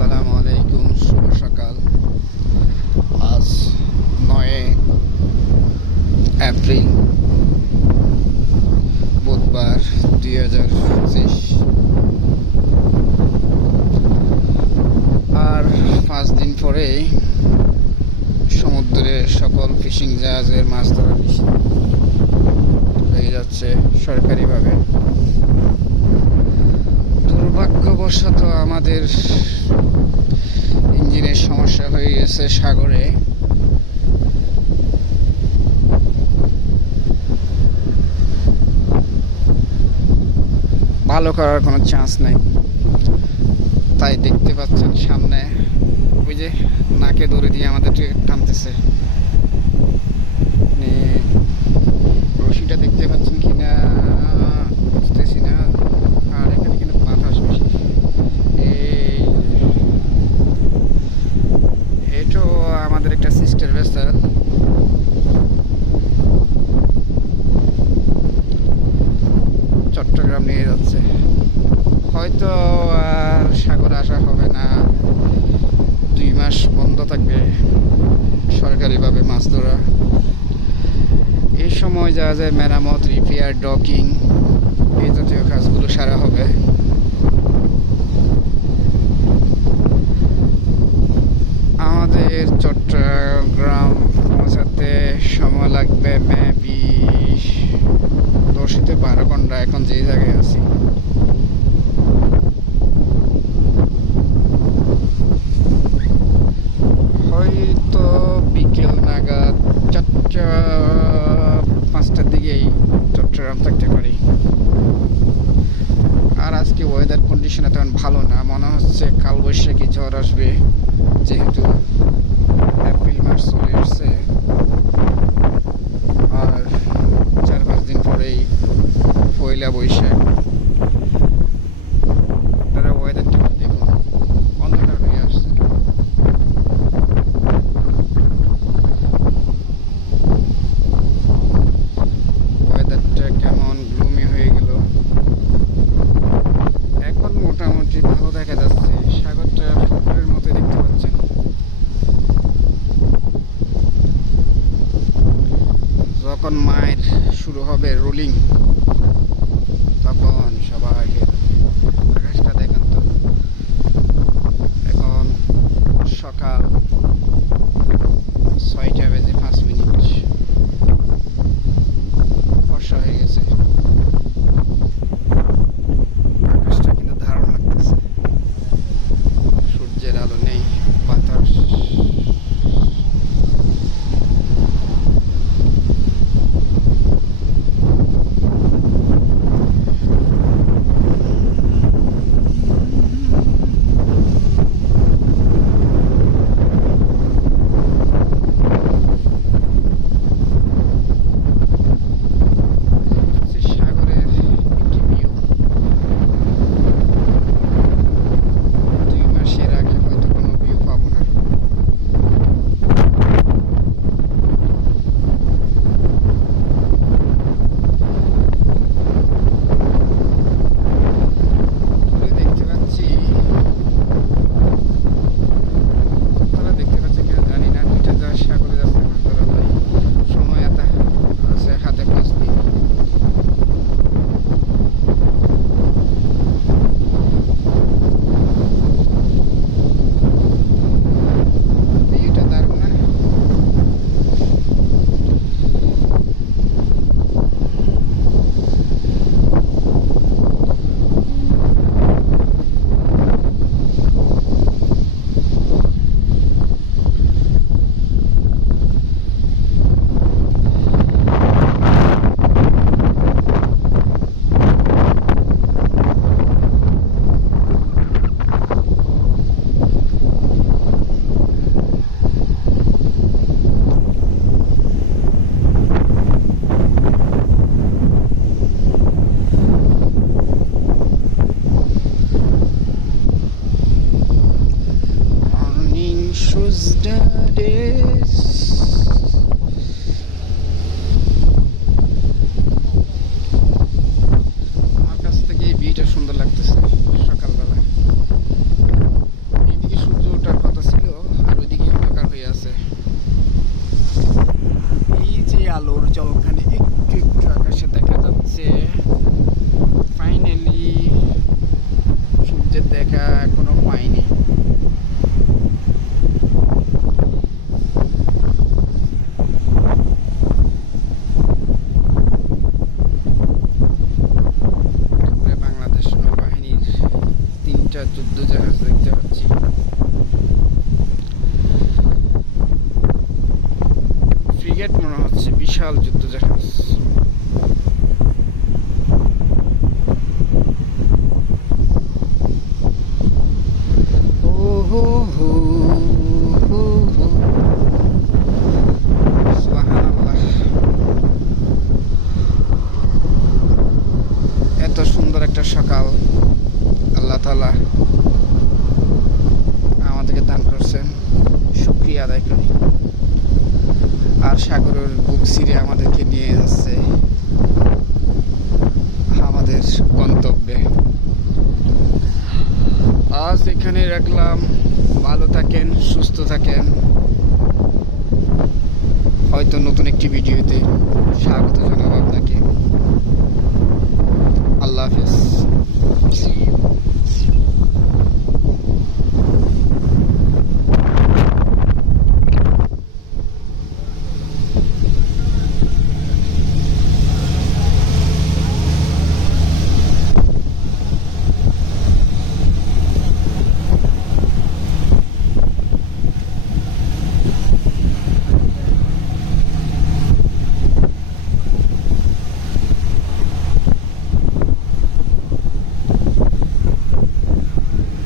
আসসালামু আলাইকুম, শুভ সকাল। আজ 9 এপ্রিল, বুধবার 2025। আর 5 দিন পরেই সমুদ্রের সকল ফিশিং জাহাজের মাছ ধরা হয়ে যাচ্ছে সরকারিভাবে। দুর্ভাগ্যবশত আমাদের ইঞ্জিনের সমস্যা হয়ে গেছে সাগরে। ভালো করার কোনো চান্স নেই। তাই দেখতে পাচ্ছেন সামনে ওই যে নাকে দড়ি দিয়ে আমাদের টানতেছে। রশিটা দেখতে পাচ্ছেন কিনা বুঝতেছি না। আর এখানে কিন্তু বাতাস বেশি। এটাও আমাদের একটা সিস্টার ভেসেল। চট্টগ্রাম নিয়ে যাচ্ছে। হয়তো আর সাগরে আসা হবে না, 2 মাস বন্ধ থাকবে সরকারিভাবে মাছ ধরা। এই সময় জাহাজের মেরামত, রিপেয়ার, ডকিং এই জাতীয় কাজগুলো সারা হবে। আমাদের চট্টগ্রাম পৌঁছাতে সময় লাগবে মেবি 10 থেকে 12 ঘন্টা। এখন যেই জায়গায় আছি হয়তো বিকেল নাগাদ 4-5টার দিকেই চট্টগ্রাম থাকতে পারি। আর আজকে ওয়েদার কন্ডিশন তেমন ভালো না, মনে হচ্ছে কালবৈশাখী ঝড় আসবে, যেহেতু এপ্রিল মাস চলে এসছে। আর 4-5 দিন পরেই পয়লা বৈশাখ। আপনারা ওয়েদারটা দেখুন, অন্ধকার হয়ে আসছে। ওয়েদারটা কেমন গ্লুমি হয়ে গেল। এখন মোটামুটি ভালো দেখা যাচ্ছে, সাগরটা পুকুরের মতো দেখতে পাচ্ছেন। যখন মায়ের শুরু হবে রোলিং, তখন সবাই আকাশটা দেখেন তো। এখন সকাল 6:05। বর্ষা হয়ে গেছে। আকাশটা কিন্তু দারুণ লাগতেছে। সূর্যের আলো নেই, বাতাস। সাগরের একটি ভিউ। 2 মাসের আগে হয়তো কোনো ভিউ পাবো না। দূরে দেখতে পাচ্ছি, আপনারা দেখতে পাচ্ছেন কিনা জানি না, 2টা জাহাজ সাগরে যাচ্ছে মাছ ধরার ভাই। সময় আছে হাতে 5 দিন। ভিউটা দারুণ না? Morning shows the days. আমার কাছ থেকে এই ভিউটা সুন্দর লাগতেছে সকালবেলা। এইদিকে দেখা এখনো পাইনি। বাংলাদেশ নৌবাহিনীর 3টা যুদ্ধ জাহাজ দেখতে পাচ্ছি। ফ্রিগেট মনে হচ্ছে, বিশাল যুদ্ধ জাহাজ। এত সুন্দর একটা সকাল আল্লাহ তাআলা আমাদেরকে দান করছেন, শুকরিয়া আদায় করি। আর সাগরের বুক চিরে আমাদেরকে নিয়ে যাচ্ছে আমাদের গন্তব্যে। আজ এখানে রাখলাম। ভালো থাকেন, সুস্থ থাকেন। হয়তো নতুন একটি ভিডিওতে স্বাগত জানাবো আপনাকে। আল্লাহ হাফেজ।